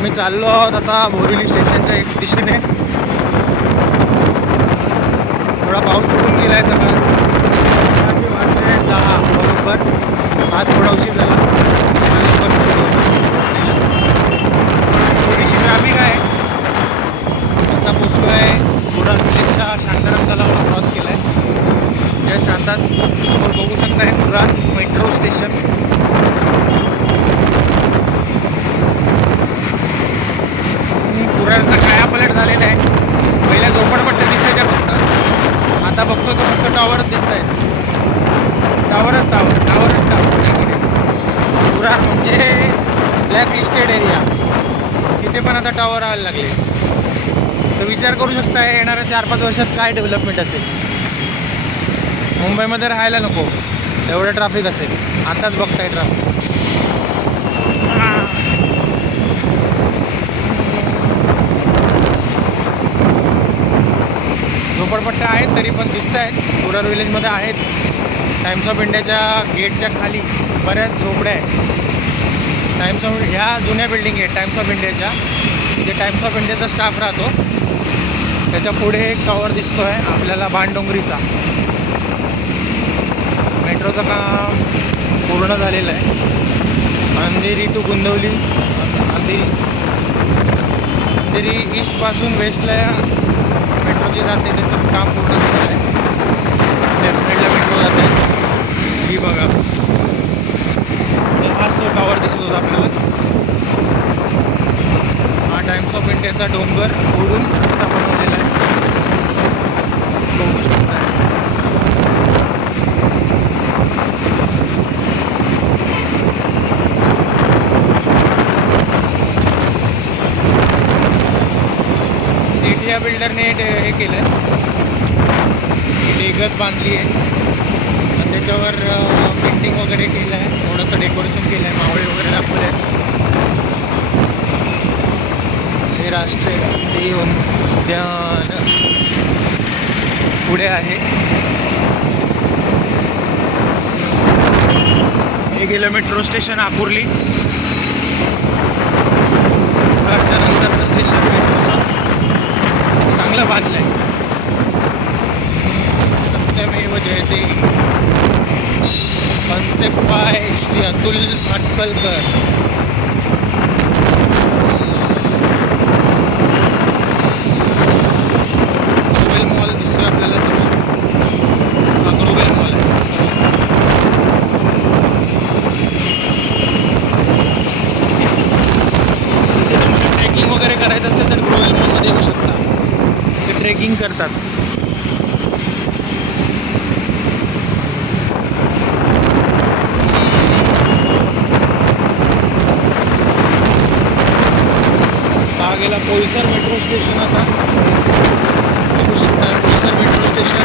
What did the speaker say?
आम्ही चाललो आहोत आता बोरिवली स्टेशनच्या एक दिशेने. थोडा पाऊस पडून गेला आहे सगळं. रात्री वाजले दहा बरोबर. आज थोडा उशीर झाला. आज लवकर पोहोचलो. थोडीशी ट्रॅफिक आहे. आता पोचलो आहे कुडाळ विलेजच्या शांताराम तलावाला क्रॉस केला आहे जस्ट आताच समोर बघू शकता आहे कुडाळ मेट्रो स्टेशन कुराडचा कायापलट आहे पहिल्या झोपडपट्ट्या दिसायच्या फक्त. आता बघतो तर फक्त टॉवरच दिसत आहेत टावरच टावर टावरच टावर पुरा म्हणजे ब्लॅक लिस्टेड एरिया तिथे पण आता टॉवर आयला लागले. तर विचार करू शकता येणाऱ्या चार पाच वर्षात काय डेव्हलपमेंट असेल? मुंबईमध्ये राहायला नको. एवढं ट्रॅफिक असेल. आताच बघताय ट्रॅफिक झोपडपट्ट्या आहेत तरी पण दिसत आहेत. रुरल विलेजमध्ये आहेत. टाइम्स ऑफ इंडियाच्या गेटच्या खाली बऱ्याच झोपड्या आहेत. टाइम्स ऑफ ह्या जुन्या बिल्डिंग आहेत टाइम्स ऑफ इंडियाच्या जे टाइम्स ऑफ इंडियाचा स्टाफ राहतो. त्याच्या पुढे एक टॉवर दिसतो आहे आपल्याला बाणडोंगरीचा मेट्रोचं काम पूर्ण झालेलं आहे. अंधेरी टू गुंदवली. अंधेरी. अंधेरी ईस्टपासून वेस्टला मेट्रो जे जाते त्याचं काम पूर्ण झालं आहे लेफ्ट साईडला मेट्रो जाते ही बघा तर हाच तो टॉवर दिसत होता आपल्याला. हा टाइम्स ऑफ इंडियाचा डोंगर ओढून रस्ता बनवलेला आहे. बघू या बिल्डरने हे केलं. आहे डेगस बांधली आहे. आणि त्याच्यावर पेंटिंग वगैरे केलं आहे थोडंसं डेकोरेशन केलं आहे मावळे वगैरे दाखवले आहेत हे राष्ट्रीय उद्यान पुढे आहे. हे गेलं मेट्रो स्टेशन आकुर्ली. नंतरचं स्टेशन मेट्रोचं चांगलं बांधलं आहे सत्यमेव जयते. Concept by Shri Atul Matkalkar? Growel mall दिसतोय आपल्याला समोर हा ग्रोवेल मॉल आहे समोर तिथे तुम्हाला ट्रेकिंग वगैरे करायचं असेल तर ग्रोवेल मॉलमध्ये येऊ शकता ते ट्रेकिंग करतात हा गेला पोईसर मेट्रो स्टेशन आता. बघू शकता पोईसर मेट्रो स्टेशन.